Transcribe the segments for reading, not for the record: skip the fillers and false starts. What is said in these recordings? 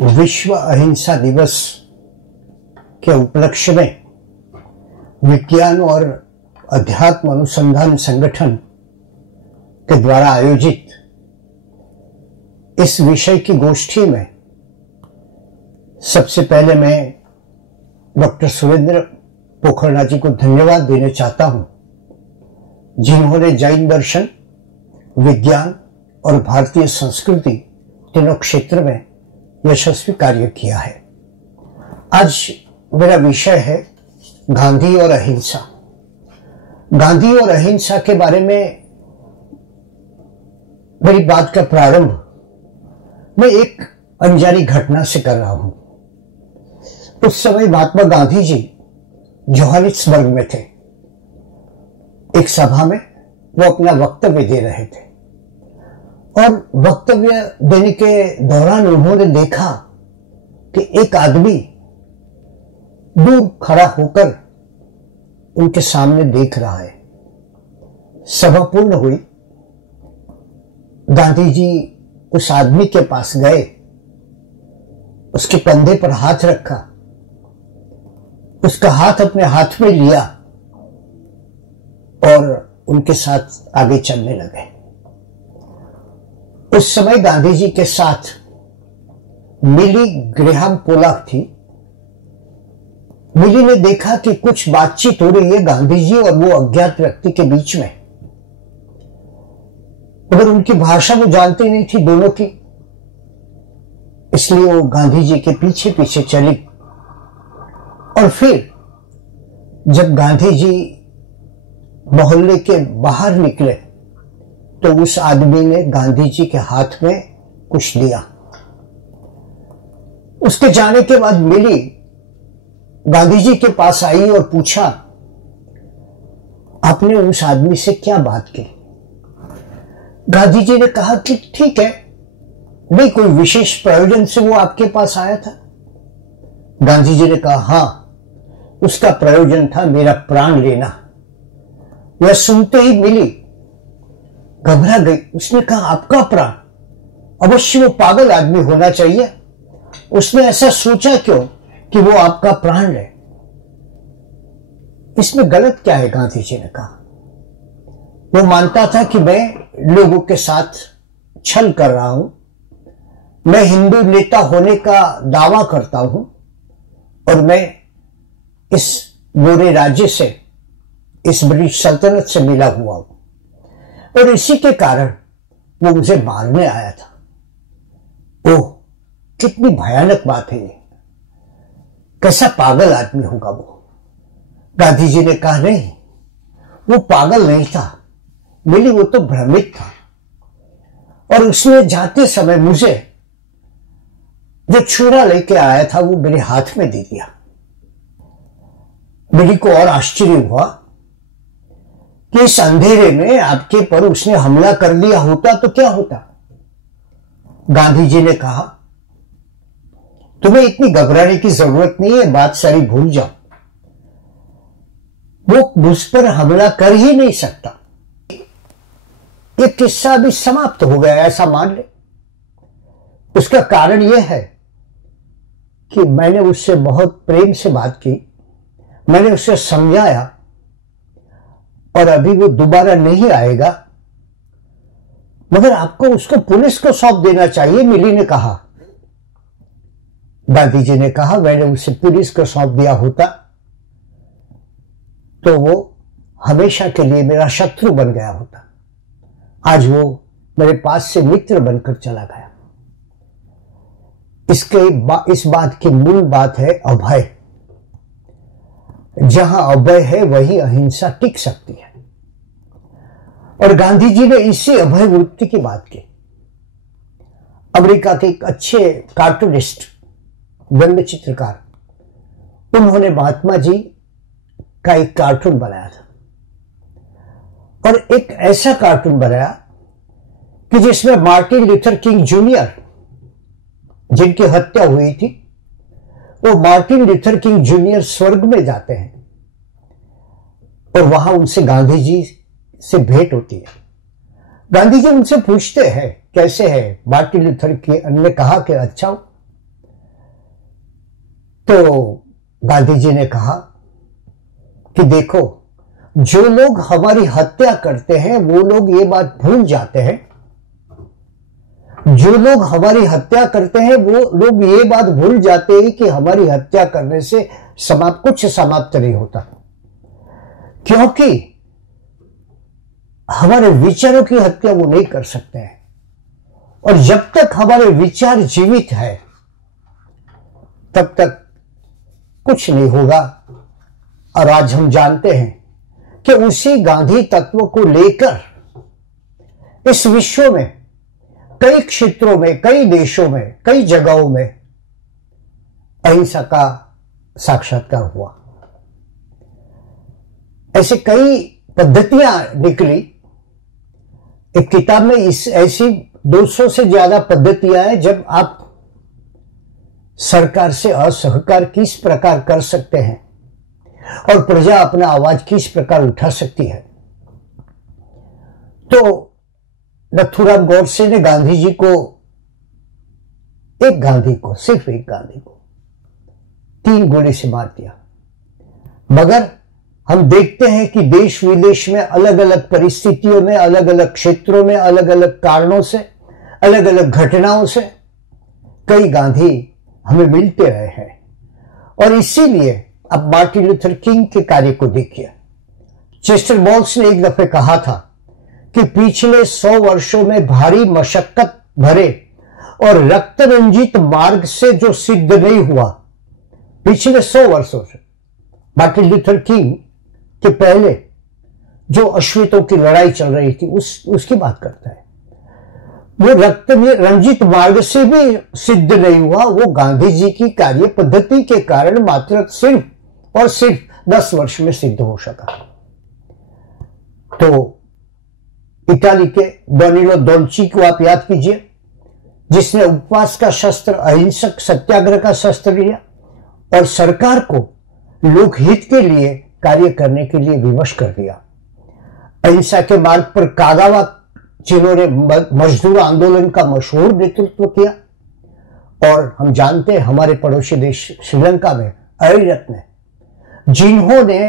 विश्व अहिंसा दिवस के उपलक्ष्य में विज्ञान और अध्यात्म अनुसंधान संगठन के द्वारा आयोजित इस विषय की गोष्ठी में सबसे पहले मैं डॉक्टर सुरेंद्र पोखरना जी को धन्यवाद देना चाहता हूं, जिन्होंने जैन दर्शन, विज्ञान और भारतीय संस्कृति तीनों क्षेत्र में यशस्वी कार्य किया है। आज मेरा विषय है गांधी और अहिंसा। गांधी और अहिंसा के बारे में मेरी बात का प्रारंभ मैं एक अनजानी घटना से कर रहा हूं। उस समय महात्मा गांधी जी जोहानिसबर्ग में थे। एक सभा में वो अपना वक्तव्य दे रहे थे और वक्तव्य देने के दौरान उन्होंने देखा कि एक आदमी दूर खड़ा होकर उनके सामने देख रहा है। सभा पूर्ण हुई। गांधी जी उस आदमी के पास गए, उसके कंधे पर हाथ रखा, उसका हाथ अपने हाथ में लिया और उनके साथ आगे चलने लगे। उस समय गांधी जी के साथ मिली ग्रेहाम पोलाक थी। मिली ने देखा कि कुछ बातचीत हो रही है गांधी जी और वो अज्ञात व्यक्ति के बीच में, मगर उनकी भाषा वो जानती नहीं थी दोनों की, इसलिए वो गांधी जी के पीछे पीछे चली। और फिर जब गांधी जी मोहल्ले के बाहर निकले तो उस आदमी ने गांधी जी के हाथ में कुछ दिया। उसके जाने के बाद मिली गांधी जी के पास आई और पूछा, आपने उस आदमी से क्या बात की? गांधी जी ने कहा कि ठीक है, नहीं कोई विशेष प्रयोजन से वो आपके पास आया था। गांधी जी ने कहा, हां, उसका प्रयोजन था मेरा प्राण लेना। यह सुनते ही मिली घबरा गई। उसने कहा, आपका प्राण? अवश्य वो पागल आदमी होना चाहिए, उसने ऐसा सोचा क्यों कि वो आपका प्राण ले? इसमें गलत क्या है? गांधी जी ने कहा, वो मानता था कि मैं लोगों के साथ छल कर रहा हूं, मैं हिंदू नेता होने का दावा करता हूं और मैं इस गोरे राज्य से, इस ब्रिटिश सल्तनत से मिला हुआ हूं और इसी के कारण वो मुझे मारने आया था। ओह, कितनी भयानक बात है ये, कैसा पागल आदमी होगा वो। गांधी जी ने कहा, नहीं, वो पागल नहीं था मिली, वो तो भ्रमित था और उसने जाते समय मुझे जो छुरा लेके आया था वो मेरे हाथ में दे दिया। मिली को और आश्चर्य हुआ कि इस अंधेरे में आपके पर उसने हमला कर लिया होता तो क्या होता? गांधी जी ने कहा, तुम्हें इतनी घबराने की जरूरत नहीं है, बात सारी भूल जाओ। वो मुझ पर हमला कर ही नहीं सकता। ये किस्सा अभी समाप्त हो गया, ऐसा मान ले। उसका कारण यह है कि मैंने उससे बहुत प्रेम से बात की, मैंने उससे समझाया और अभी वो दोबारा नहीं आएगा, मगर आपको उसको पुलिस को सौंप देना चाहिए, मिली ने कहा। गांधी जी ने कहा, मैंने उसे पुलिस को सौंप दिया होता तो वो हमेशा के लिए मेरा शत्रु बन गया होता। आज वो मेरे पास से मित्र बनकर चला गया। इस बात की मूल बात है अभय। जहां अभय है वहीं अहिंसा टिक सकती है और गांधी जी ने इसी अभय वृत्ति की बात की। अमेरिका के एक अच्छे कार्टूनिस्ट, व्यंग्य चित्रकार, उन्होंने महात्मा जी का एक कार्टून बनाया था और एक ऐसा कार्टून बनाया कि जिसमें मार्टिन लूथर किंग जूनियर, जिनकी हत्या हुई थी, वो मार्टिन लूथर किंग जूनियर स्वर्ग में जाते हैं और वहां उनसे गांधी जी से भेंट होती है। गांधी जी उनसे पूछते हैं, कैसे है? मार्टिन लूथर किंग ने कहा कि अच्छा हूं। तो गांधी जी ने कहा कि देखो, जो लोग हमारी हत्या करते हैं वो लोग ये बात भूल जाते हैं, जो लोग हमारी हत्या करते हैं वो लोग ये बात भूल जाते हैं कि हमारी हत्या करने से कुछ समाप्त नहीं होता, क्योंकि हमारे विचारों की हत्या वो नहीं कर सकते हैं। और जब तक हमारे विचार जीवित है तब तक कुछ नहीं होगा। और आज हम जानते हैं कि उसी गांधी तत्व को लेकर इस विश्व में कई क्षेत्रों में, कई देशों में, कई जगहों में अहिंसा का साक्षात्कार हुआ। ऐसे कई पद्धतियां निकली। एक किताब में ऐसी 200 से ज्यादा पद्धतियां हैं जब आप सरकार से असहकार किस प्रकार कर सकते हैं और प्रजा अपना आवाज किस प्रकार उठा सकती है। तो नथुराम गोडसे ने गांधी जी को, सिर्फ एक गांधी को 3 गोली से मार दिया। मगर हम देखते हैं कि देश विदेश में अलग अलग परिस्थितियों में, अलग अलग क्षेत्रों में, अलग अलग कारणों से, अलग अलग घटनाओं से कई गांधी हमें मिलते रहे हैं। और इसीलिए अब मार्टिन लूथर किंग के कार्य को देखिए। चेस्टर बॉल्स ने एक दफे कहा था कि पिछले 100 वर्षों में भारी मशक्कत भरे और रक्त रंजित मार्ग से जो सिद्ध नहीं हुआ, पिछले 100 वर्षों से, मार्टिन लूथर किंग के पहले जो अश्वेतों की लड़ाई चल रही थी उसकी बात करता है। वो रक्त में रंजित मार्ग से भी सिद्ध नहीं हुआ, वो गांधी जी की कार्य पद्धति के कारण मात्र सिर्फ और सिर्फ 10 वर्ष में सिद्ध हो सका। तो इटाली के डोनिलो डोल्ची को आप याद कीजिए, जिसने उपवास का शस्त्र, अहिंसक सत्याग्रह का शस्त्र लिया और सरकार को लोकहित के लिए कार्य करने के लिए विवश कर दिया। अहिंसा के मार्ग पर कागावा, जिन्होंने मजदूर आंदोलन का मशहूर नेतृत्व किया। और हम जानते हैं हमारे पड़ोसी देश श्रीलंका में अरिरत्ने, जिन्होंने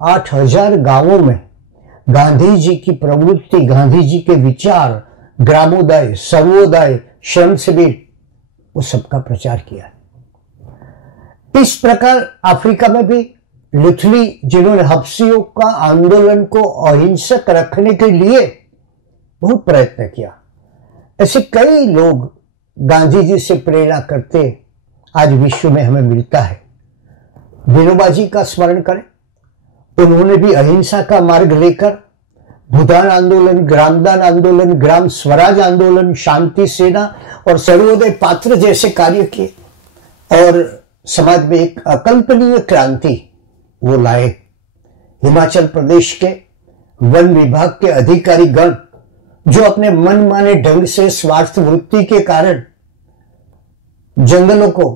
8000 गांवों में गांधी जी की प्रवृत्ति, गांधी जी के विचार, ग्रामोदय, सर्वोदय, श्रम शिविर, वो सबका प्रचार किया। इस प्रकार अफ्रीका में भी लुथली, जिन्होंने हब्सियों का आंदोलन को अहिंसक रखने के लिए बहुत प्रयत्न किया। ऐसे कई लोग गांधी जी से प्रेरणा करते आज विश्व में हमें मिलता है। विनोबा जी का स्मरण करें, उन्होंने भी अहिंसा का मार्ग लेकर भूदान आंदोलन, ग्रामदान आंदोलन, ग्राम स्वराज आंदोलन, शांति सेना और सर्वोदय पात्र जैसे कार्य किए और समाज में एक अकल्पनीय क्रांति वो लाए। हिमाचल प्रदेश के वन विभाग के अधिकारी गण, जो अपने मनमाने ढंग से स्वार्थ वृत्ति के कारण जंगलों को,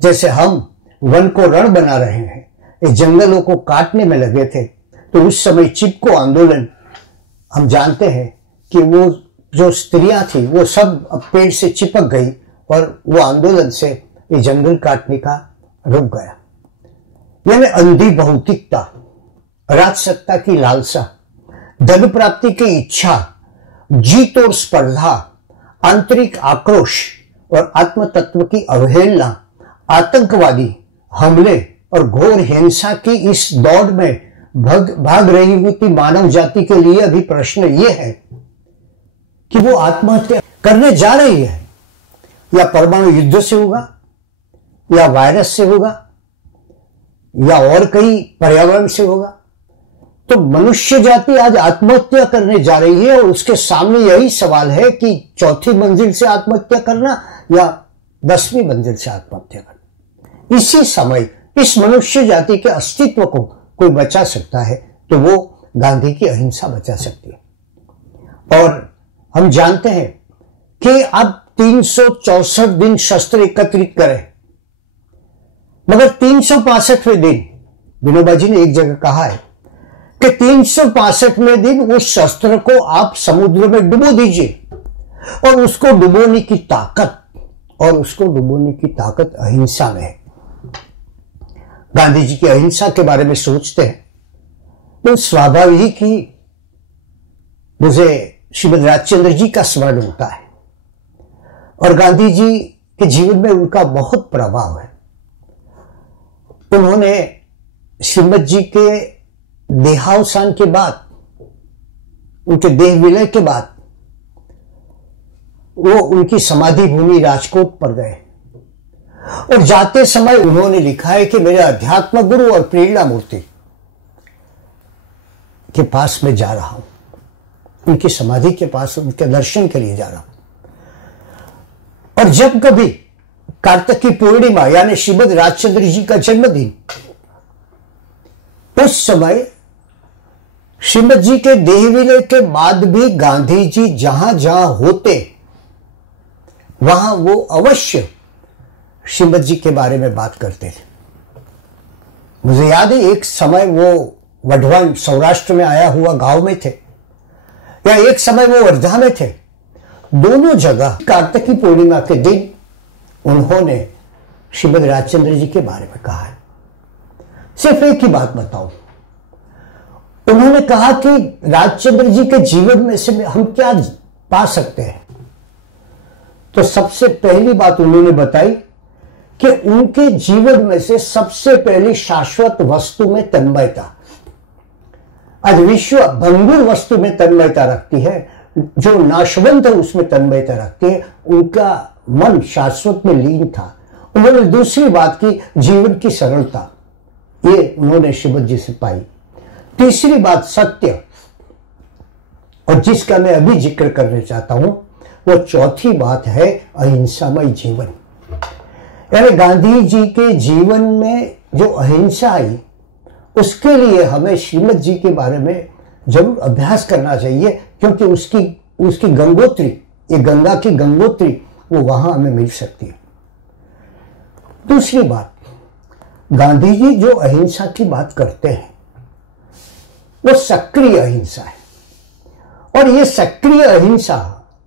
जैसे हम वन को रण बना रहे हैं, इस जंगलों को काटने में लगे थे, तो उस समय चिपको आंदोलन, हम जानते हैं कि वो जो स्त्रियां थी वो सब पेड़ से चिपक गई और वो आंदोलन से ये जंगल काटने का रुक गया। यानी अंधी भौतिकता, राजसत्ता की लालसा, धन प्राप्ति की इच्छा, जीत और स्पर्धा, आंतरिक आक्रोश और आत्म तत्व की अवहेलना, आतंकवादी हमले और घोर हिंसा की इस दौड़ में भाग रही हुई मानव जाति के लिए अभी प्रश्न यह है कि वो आत्महत्या करने जा रही है, या परमाणु युद्ध से होगा, या वायरस से होगा, या और कई पर्यावरण से होगा। तो मनुष्य जाति आज आत्महत्या करने जा रही है और उसके सामने यही सवाल है कि 4थी मंजिल से आत्महत्या करना या 10वीं मंजिल से आत्महत्या करना। इसी समय इस मनुष्य जाति के अस्तित्व को कोई बचा सकता है तो वो गांधी की अहिंसा बचा सकती है। और हम जानते हैं कि अब 364 दिन शस्त्र एकत्रित करें, मगर 365वें दिन विनोबा जी ने एक जगह कहा है कि 365वें दिन उस शस्त्र को आप समुद्र में डुबो दीजिए और उसको डुबोने की ताकत अहिंसा में है। गांधी जी की अहिंसा के बारे में सोचते हैं तो स्वाभाविक ही मुझे श्रीमद राजचंद्र जी का स्मरण होता है और गांधी जी के जीवन में उनका बहुत प्रभाव है। उन्होंने श्रीमद जी के देहावसान के बाद, उनके देह विलय के बाद वो उनकी समाधि भूमि राजकोट पर गए और जाते समय उन्होंने लिखा है कि मेरे अध्यात्म गुरु और प्रेरणा मूर्ति के पास में जा रहा हूं, उनकी समाधि के पास उनके दर्शन के लिए जा रहा हूं। और जब कभी कार्तिक की पूर्णिमा यानी श्रीमद राजचंद्र जी का जन्मदिन, उस समय श्रीमद जी के देह विलय के बाद भी गांधी जी जहां जहां होते वहां वो अवश्य श्रीमद जी के बारे में बात करते थे। मुझे याद है एक समय वो वढवान सौराष्ट्र में आया हुआ गांव में थे या एक समय वो वर्धा में थे। दोनों जगह कार्तिक की पूर्णिमा के दिन उन्होंने श्रीमद राजचंद्र जी के बारे में कहा है। सिर्फ एक ही बात बताऊं, उन्होंने कहा कि राजचंद्र जी के जीवन में से हम क्या पा सकते हैं। तो सबसे पहली बात उन्होंने बताई कि उनके जीवन में से सबसे पहली शाश्वत वस्तु में तन्मयता। आज विश्व भंगुर वस्तु में तन्मयता रखती है, जो नाशवंत है उसमें तन्मयता रखती है। उनका मन शाश्वत में लीन था। उन्होंने दूसरी बात की जीवन की सरलता, ये उन्होंने श्रीमद जी से पाई। तीसरी बात सत्य, और जिसका मैं अभी जिक्र करना चाहता हूं वो चौथी बात है अहिंसामय जीवन। यानी गांधी जी के जीवन में जो अहिंसा आई उसके लिए हमें श्रीमद जी के बारे में जरूर अभ्यास करना चाहिए, क्योंकि उसकी गंगोत्री, ये गंगा की गंगोत्री वो वहां हमें मिल सकती है। दूसरी बात, गांधी जी जो अहिंसा की बात करते हैं वो सक्रिय अहिंसा है। और ये सक्रिय अहिंसा,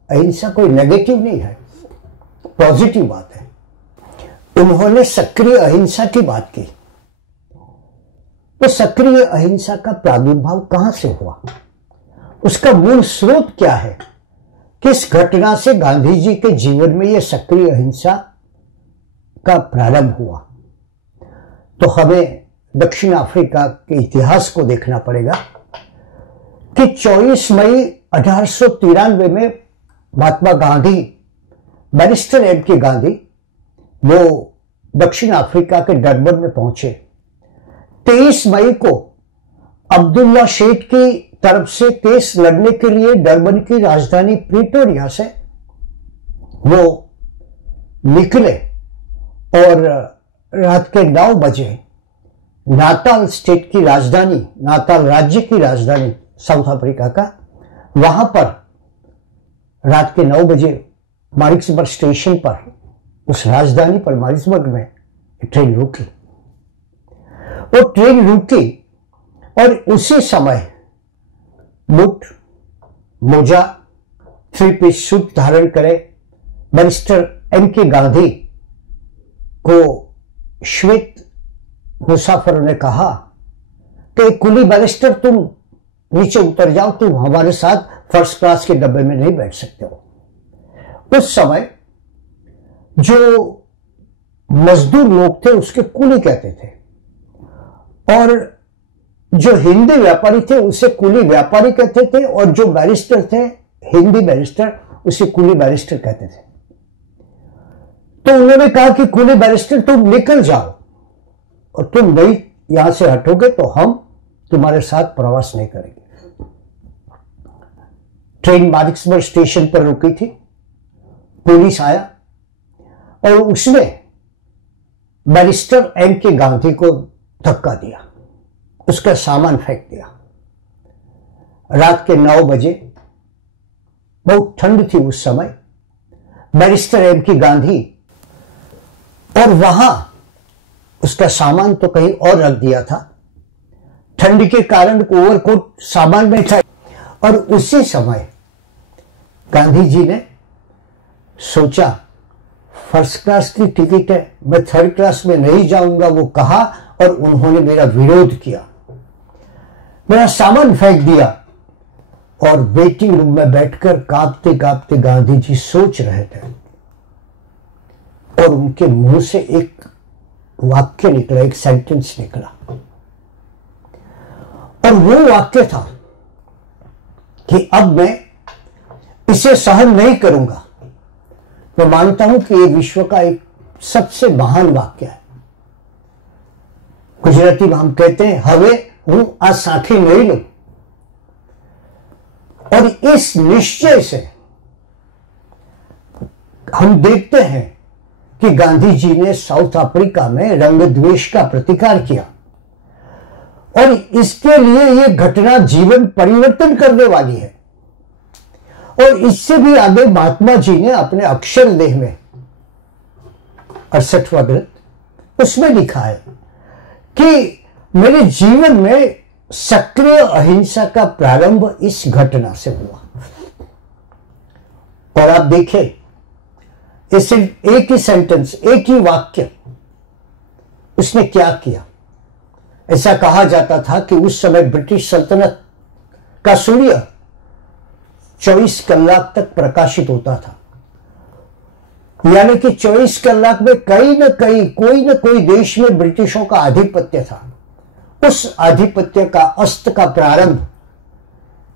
अहिंसा कोई नेगेटिव नहीं है, पॉजिटिव बात है। उन्होंने सक्रिय अहिंसा की बात की। तो सक्रिय अहिंसा का प्रादुर्भाव कहां से हुआ, उसका मूल स्रोत क्या है, किस घटना से गांधी जी के जीवन में यह सक्रिय अहिंसा का प्रारंभ हुआ। तो हमें दक्षिण अफ्रीका के इतिहास को देखना पड़ेगा कि 24 मई 1893 में महात्मा गांधी, बैरिस्टर एम के गांधी, वो दक्षिण अफ्रीका के डरबन में पहुंचे। 23 मई को अब्दुल्ला शेख की तरफ से केस लड़ने के लिए डरबन की राजधानी प्रिटोरिया से वो निकले और रात के 9 बजे नाताल स्टेट की राजधानी, नाताल राज्य की राजधानी साउथ अफ्रीका का, वहां पर रात के 9 बजे मारिट्सबर्ग स्टेशन पर, उस राजधानी पर मारिट्सबर्ग में ट्रेन रुकी। वो ट्रेन रुकी और उसी समय मुठ, मोजा, 3 पीस सूट धारण करे बैरिस्टर एम के गांधी को श्वेत मुसाफिरों ने कहा कि कुली बैरिस्टर तुम नीचे उतर जाओ, तुम हमारे साथ फर्स्ट क्लास के डब्बे में नहीं बैठ सकते हो। उस समय जो मजदूर लोग थे उसके कुली कहते थे, और जो हिंदी व्यापारी थे उसे कुली व्यापारी कहते थे, और जो बैरिस्टर थे हिंदी बैरिस्टर उसे कुली बैरिस्टर कहते थे। तो उन्होंने कहा कि कुली बैरिस्टर तुम निकल जाओ, और तुम नहीं यहां से हटोगे तो हम तुम्हारे साथ प्रवास नहीं करेंगे। ट्रेन मारिट्सबर्ग स्टेशन पर रुकी थी, पुलिस आया और उसने बैरिस्टर एम के गांधी को धक्का दिया, उसका सामान फेंक दिया। रात के 9 बजे, बहुत ठंड थी उस समय, बैरिस्टर एम के गांधी, और वहां उसका सामान तो कहीं और रख दिया था, ठंड के कारण ओवरकोट सामान में था। और उसी समय गांधी जी ने सोचा फर्स्ट क्लास की टिकट है, मैं थर्ड क्लास में नहीं जाऊंगा, वो कहा और उन्होंने मेरा विरोध किया, मेरा सामान फेंक दिया और वेटिंग रूम में बैठकर कांपते कांपते गांधी जी सोच रहे थे और उनके मुंह से एक वाक्य निकला, एक सेंटेंस निकला और वो वाक्य था कि अब मैं इसे सहन नहीं करूंगा। मैं मानता हूं कि ये विश्व का एक सबसे महान वाक्य है। गुजराती में हम कहते हैं हवे हूं आ साथी नहीं लू। और इस निश्चय से हम देखते हैं कि गांधी जी ने साउथ अफ्रीका में रंग द्वेष का प्रतिकार किया और इसके लिए यह घटना जीवन परिवर्तन करने वाली है। और इससे भी आगे महात्मा जी ने अपने अक्षर देह में 68वां ग्रंथ उसमें लिखा है कि मेरे जीवन में सक्रिय अहिंसा का प्रारंभ इस घटना से हुआ। और आप देखें, ये सिर्फ एक ही सेंटेंस, एक ही वाक्य, उसने क्या किया। ऐसा कहा जाता था कि उस समय ब्रिटिश सल्तनत का सूर्य 24 कलाक तक प्रकाशित होता था, यानी कि 24 कलाक में कहीं न कहीं कोई न कोई देश में ब्रिटिशों का आधिपत्य था। उस आधिपत्य का अस्त का प्रारंभ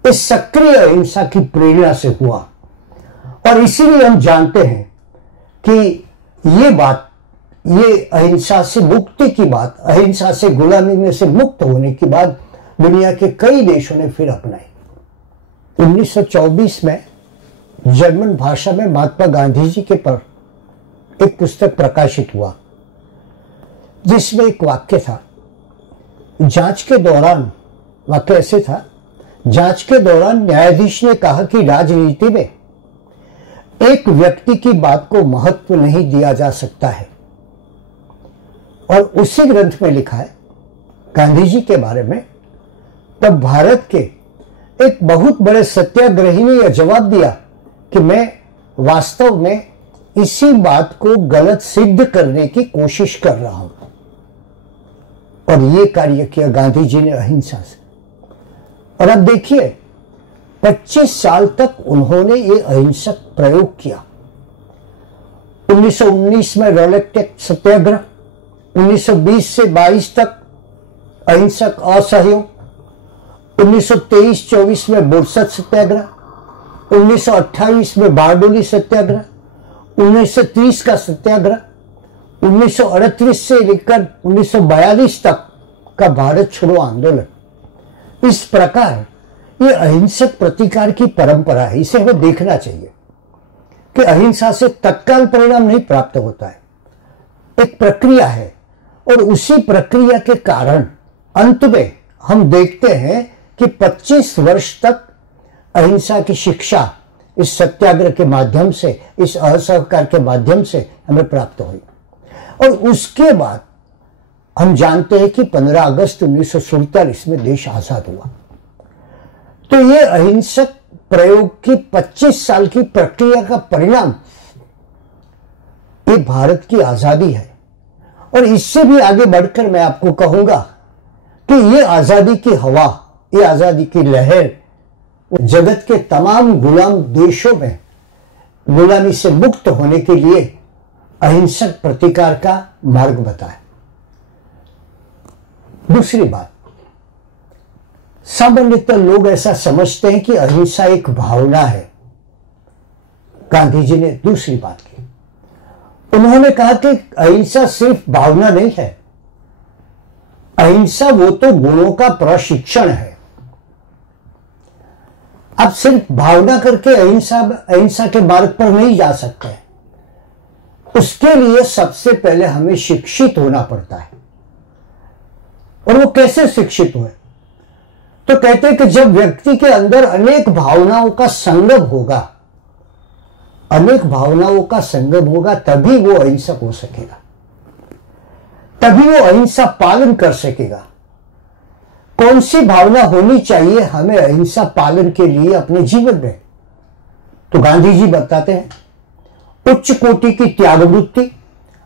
इस सक्रिय अहिंसा की प्रेरणा से हुआ। और इसीलिए हम जानते हैं कि ये बात, ये अहिंसा से मुक्ति की बात, अहिंसा से गुलामी में से मुक्त होने की बात दुनिया के कई देशों ने फिर अपनाई। 1924 में जर्मन भाषा में महात्मा गांधी जी के पर एक पुस्तक प्रकाशित हुआ जिसमें एक वाक्य था, जांच के दौरान, वाक्य ऐसे था, जांच के दौरान न्यायाधीश ने कहा कि राजनीति में एक व्यक्ति की बात को महत्व नहीं दिया जा सकता है। और उसी ग्रंथ में लिखा है गांधी जी के बारे में, तब भारत के एक बहुत बड़े सत्याग्रही ने यह जवाब दिया कि मैं वास्तव में इसी बात को गलत सिद्ध करने की कोशिश कर रहा हूं। और यह कार्य किया गांधी जी ने अहिंसा से। और अब देखिए, 25 साल तक उन्होंने ये अहिंसक प्रयोग किया। 1919 में रोलेक्टेक सत्याग्रह, 1920 से 22 तक अहिंसक असहयोग, 1923-24 में बोरसद सत्याग्रह, 1928 में बारडोली सत्याग्रह, 1930 का सत्याग्रह, 1938 से लेकर 1942 तक का भारत छोड़ो आंदोलन। इस प्रकार ये अहिंसक प्रतिकार की परंपरा है। इसे हमें देखना चाहिए कि अहिंसा से तत्काल परिणाम नहीं प्राप्त होता है, एक प्रक्रिया है। और उसी प्रक्रिया के कारण अंत में हम देखते हैं कि 25 वर्ष तक अहिंसा की शिक्षा इस सत्याग्रह के माध्यम से, इस असहकार के माध्यम से हमें प्राप्त हुई। और उसके बाद हम जानते हैं कि 15 अगस्त 1947 में देश आजाद हुआ। तो ये अहिंसक प्रयोग की 25 साल की प्रक्रिया का परिणाम ये भारत की आजादी है। और इससे भी आगे बढ़कर मैं आपको कहूंगा कि ये आजादी की हवा, ये आजादी की लहर जगत के तमाम गुलाम देशों में गुलामी से मुक्त होने के लिए अहिंसक प्रतिकार का मार्ग बताए। दूसरी बात, सामान्यतः लोग ऐसा समझते हैं कि अहिंसा एक भावना है। गांधी जी ने दूसरी बात की, उन्होंने कहा कि अहिंसा सिर्फ भावना नहीं है, अहिंसा वो तो गुणों का प्रशिक्षण है। आप सिर्फ भावना करके अहिंसा के मार्ग पर नहीं जा सकते। उसके लिए सबसे पहले हमें शिक्षित होना पड़ता है। और वो कैसे शिक्षित हुए? तो कहते हैं कि जब व्यक्ति के अंदर अनेक भावनाओं का संगम होगा, अनेक भावनाओं का संगम होगा, तभी वो अहिंसक हो सकेगा, तभी वो अहिंसा पालन कर सकेगा। कौन सी भावना होनी चाहिए हमें अहिंसा पालन के लिए अपने जीवन में? तो गांधी जी बताते हैं, उच्च कोटि की त्याग वृत्ति,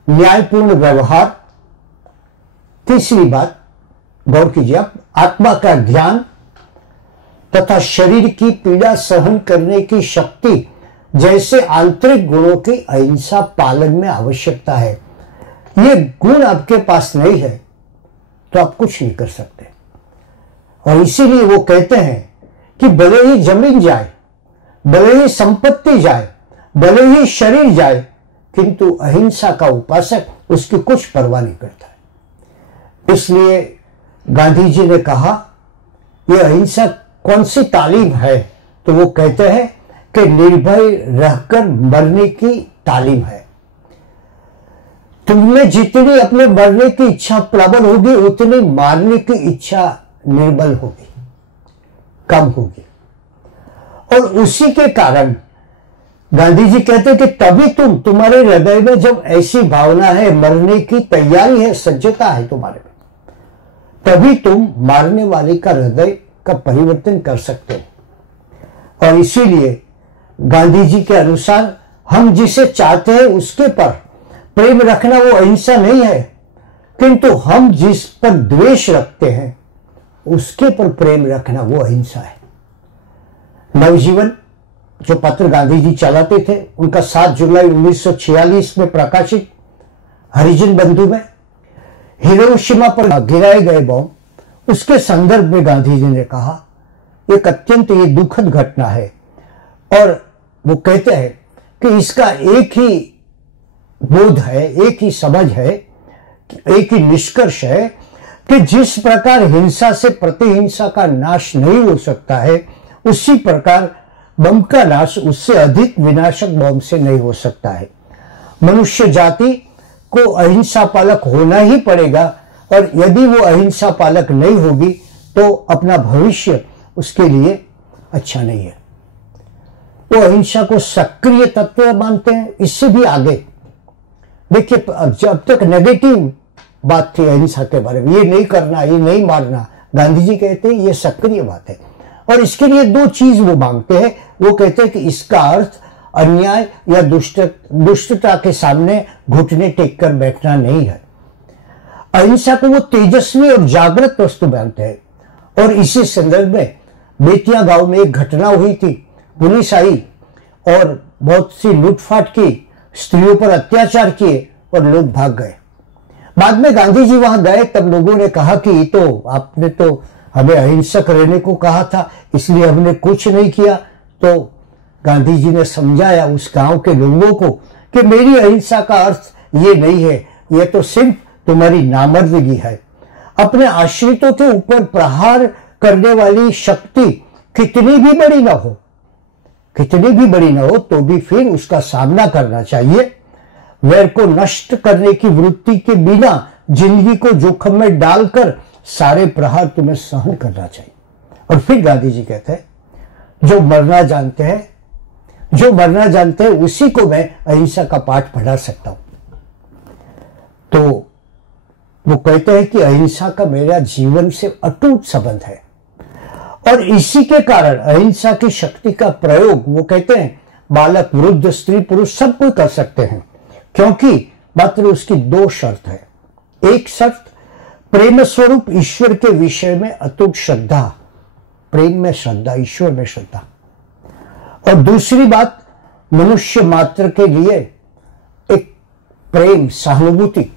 न्यायपूर्ण व्यवहार, तीसरी बात गौर कीजिए आप, आत्मा का ज्ञान तथा शरीर की पीड़ा सहन करने की शक्ति जैसे आंतरिक गुणों की अहिंसा पालन में आवश्यकता है। ये गुण आपके पास नहीं है तो आप कुछ नहीं कर सकते। और इसीलिए वो कहते हैं कि भले ही जमीन जाए, भले ही संपत्ति जाए, भले ही शरीर जाए, किंतु अहिंसा का उपासक उसकी कुछ परवाह नहीं करता है। इसलिए गांधी जी ने कहा यह अहिंसा कौन सी तालीम है, तो वो कहते हैं कि निर्भय रहकर मरने की तालीम है। तुमने जितनी अपने मरने की इच्छा प्रबल होगी उतनी मारने की इच्छा निर्बल होगी, कम होगी। और उसी के कारण गांधी जी कहते हैं कि तभी तुम्हारे हृदय में जब ऐसी भावना है, मरने की तैयारी है, सज्जता है तुम्हारे में, तभी तुम मारने वाले का हृदय का परिवर्तन कर सकते हो। और इसीलिए गांधी जी के अनुसार हम जिसे चाहते हैं उसके पर प्रेम रखना वो अहिंसा नहीं है, किंतु हम जिस पर द्वेष रखते हैं उसके पर प्रेम रखना वो अहिंसा है। नवजीवन जो पत्र गांधी जी चलाते थे, उनका 7 जुलाई 1946 में प्रकाशित हरिजन बंधु में हिरोशिमा पर गिराए गए बम, उसके संदर्भ में गांधी जी ने कहा एक अत्यंत ये दुखद घटना है। और वो कहते हैं कि इसका एक ही बोध है, एक ही समझ है, एक ही निष्कर्ष है कि जिस प्रकार हिंसा से प्रतिहिंसा का नाश नहीं हो सकता है, उसी प्रकार बम का नाश उससे अधिक विनाशक बम से नहीं हो सकता है। मनुष्य जाति को अहिंसा पालक होना ही पड़ेगा, और यदि वो अहिंसा पालक नहीं होगी तो अपना भविष्य उसके लिए अच्छा नहीं है। वो अहिंसा को सक्रिय तत्व मानते हैं। इससे भी आगे देखिए, जब तक नेगेटिव बात थी अहिंसा के बारे में, ये नहीं करना, ये नहीं मारना, गांधी जी कहते हैं ये सक्रिय बात है। और इसके लिए 2 चीज वो मांगते हैं। वो कहते हैं कि इसका अर्थ अन्याय या दुष्टता के सामने घुटने टेक कर बैठना नहीं है। अहिंसा को वो तेजस्वी और जागृत वस्तु मानते हैं। और इसी संदर्भ में बेतिया गांव में एक घटना हुई थी, पुलिस आई और बहुत सी लूटफाट की, स्त्रियों पर अत्याचार किए और लोग भाग गए। बाद में गांधी जी वहां गए, तब लोगों ने कहा कि तो आपने तो हमें अहिंसक रहने को कहा था, इसलिए हमने कुछ नहीं किया। तो गांधी जी ने समझाया उस गांव के लोगों को कि मेरी अहिंसा का अर्थ ये नहीं है, ये तो सिर्फ तुम्हारी नामर्दगी है। अपने आश्रितों के ऊपर प्रहार करने वाली शक्ति कितनी भी बड़ी ना हो, कितनी भी बड़ी ना हो, तो भी फिर उसका सामना करना चाहिए। वैर को नष्ट करने की वृत्ति के बिना जिंदगी को जोखिम में डालकर सारे प्रहार तुम्हें सहन करना चाहिए। और फिर गांधी जी कहते हैं जो मरना जानते हैं, जो मरना जानते हैं उसी को मैं अहिंसा का पाठ पढ़ा सकता हूं। तो वो कहते हैं कि अहिंसा का मेरा जीवन से अटूट संबंध है, और इसी के कारण अहिंसा की शक्ति का प्रयोग वो कहते हैं बालक, वृद्ध, स्त्री, पुरुष सब कोई कर सकते हैं, क्योंकि मात्र उसकी 2 शर्त है। एक शर्त प्रेम स्वरूप ईश्वर के विषय में अटूट श्रद्धा, प्रेम में श्रद्धा, ईश्वर में श्रद्धा। और दूसरी बात मनुष्य मात्र के लिए एक प्रेम, सहानुभूति।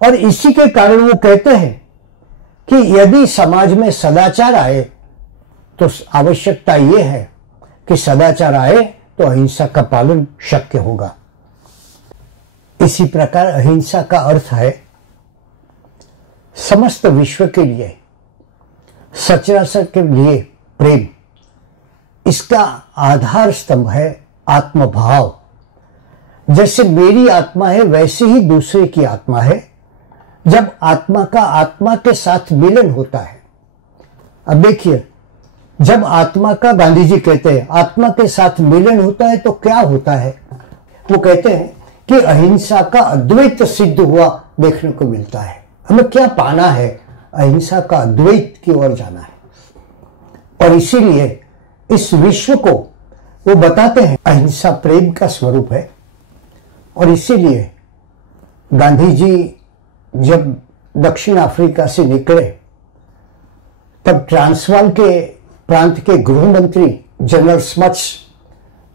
और इसी के कारण वो कहते हैं कि यदि समाज में सदाचार आए तो आवश्यकता यह है कि सदाचार आए तो अहिंसा का पालन शक्य होगा। इसी प्रकार अहिंसा का अर्थ है समस्त विश्व के लिए, सचराचर के लिए प्रेम। इसका आधार स्तंभ है आत्मभाव। जैसे मेरी आत्मा है वैसे ही दूसरे की आत्मा है। जब आत्मा का आत्मा के साथ मिलन होता है, अब देखिए, जब आत्मा का, गांधी जी कहते हैं आत्मा के साथ मिलन होता है तो क्या होता है? वो कहते हैं कि अहिंसा का अद्वैत सिद्ध हुआ देखने को मिलता है। हमें क्या पाना है? अहिंसा का अद्वैत की ओर जाना है। और इसीलिए इस विश्व को वो बताते हैं अहिंसा प्रेम का स्वरूप है। और इसीलिए गांधी जी जब दक्षिण अफ्रीका से निकले तब ट्रांसवाल के प्रांत के गृह मंत्री जनरल स्मट्स,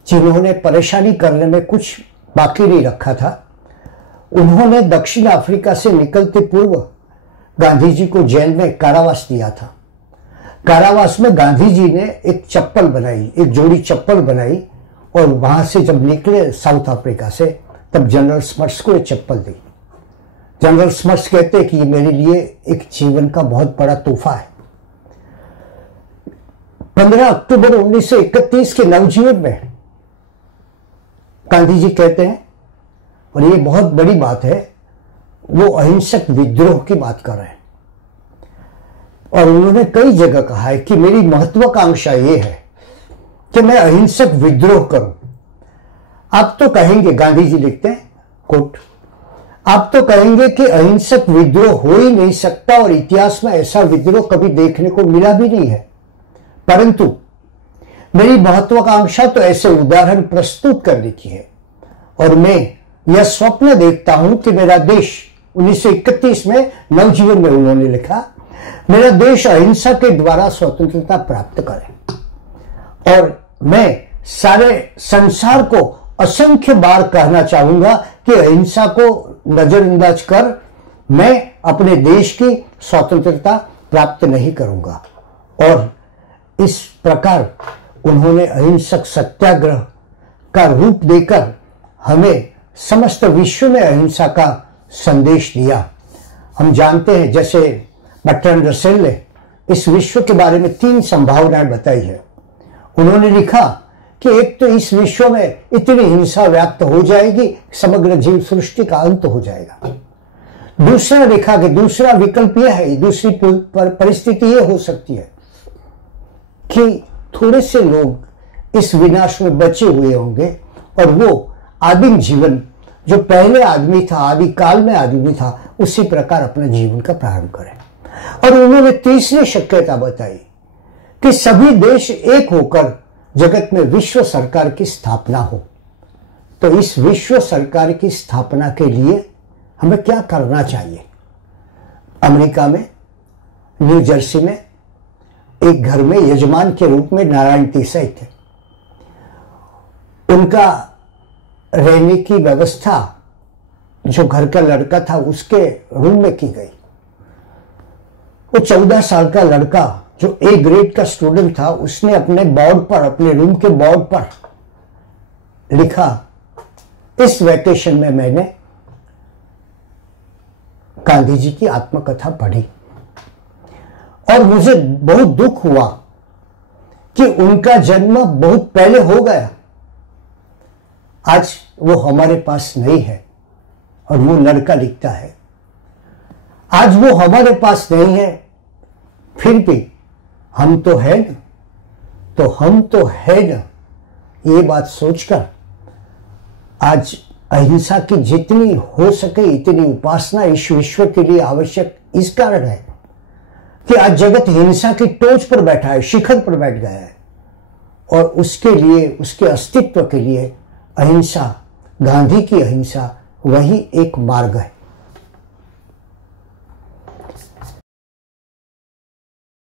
जिन्होंने परेशानी करने में कुछ बाकी नहीं रखा था, उन्होंने दक्षिण अफ्रीका से निकलते पूर्व गांधी जी को जेल में कारावास दिया था। कारावास में गांधी जी ने एक चप्पल बनाई, एक जोड़ी चप्पल बनाई, और वहां से जब निकले साउथ अफ्रीका से तब जनरल स्मट्स को ये चप्पल दी। जनरल स्मट्स कहते हैं कि ये मेरे लिए एक जीवन का बहुत बड़ा तोहफा है। 15 अक्टूबर 1931 के नवजीवन में गांधी जी कहते हैं, और ये बहुत बड़ी बात है, वो अहिंसक विद्रोह की बात कर रहे हैं, और उन्होंने कई जगह कहा है कि मेरी महत्वाकांक्षा ये है कि मैं अहिंसक विद्रोह करूं। आप तो कहेंगे, गांधी जी लिखते हैं कोट, आप तो कहेंगे कि अहिंसक विद्रोह हो ही नहीं सकता और इतिहास में ऐसा विद्रोह कभी देखने को मिला भी नहीं है, परंतु मेरी महत्वाकांक्षा तो ऐसे उदाहरण प्रस्तुत करने की है, और मैं यह स्वप्न देखता हूं कि मेरा देश 1931 में नवजीवन में उन्होंने लिखा, मेरा देश अहिंसा के द्वारा स्वतंत्रता प्राप्त करे। और मैं सारे संसार को असंख्य बार कहना चाहूंगा कि अहिंसा को नजरअंदाज कर मैं अपने देश की स्वतंत्रता प्राप्त नहीं करूंगा। और इस प्रकार उन्होंने अहिंसक सत्याग्रह का रूप देकर हमें समस्त विश्व में अहिंसा का संदेश दिया। हम जानते हैं, जैसे बर्ट्रैंड रसेल ने इस विश्व के बारे में 3 संभावनाएं बताई है। उन्होंने लिखा कि एक तो इस विश्व में इतनी हिंसा व्याप्त हो जाएगी, समग्र जीव सृष्टि का अंत हो जाएगा। दूसरा लिखा कि दूसरा विकल्प यह है, दूसरी परिस्थिति यह हो सकती है कि थोड़े से लोग इस विनाश में बचे हुए होंगे और वो आदिम जीवन जो पहले आदमी था, आदि काल में आदमी था, उसी प्रकार अपने जीवन का प्रारंभ करें। और उन्होंने तीसरी शक्यता बताई कि सभी देश एक होकर जगत में विश्व सरकार की स्थापना हो। तो इस विश्व सरकार की स्थापना के लिए हमें क्या करना चाहिए? अमेरिका में न्यू जर्सी में एक घर में यजमान के रूप में नारायण देसाई थे। उनका रहने की व्यवस्था जो घर का लड़का था उसके रूम में की गई। वो 14 साल का लड़का जो ए ग्रेड का स्टूडेंट था, उसने अपने बोर्ड पर, अपने रूम के बोर्ड पर लिखा, इस वैकेशन में मैंने गांधी जी की आत्मकथा पढ़ी और मुझे बहुत दुख हुआ कि उनका जन्म बहुत पहले हो गया, आज वो हमारे पास नहीं है। और वो लड़का लिखता है, आज वो हमारे पास नहीं है, फिर भी हम तो है ना, तो हम तो है ना। ये बात सोचकर आज अहिंसा की जितनी हो सके इतनी उपासना इस विश्व के लिए आवश्यक इस कारण है कि आज जगत हिंसा की टोच पर बैठा है, शिखर पर बैठ गया है, और उसके लिए, उसके अस्तित्व के लिए अहिंसा, गांधी की अहिंसा वही एक मार्ग है।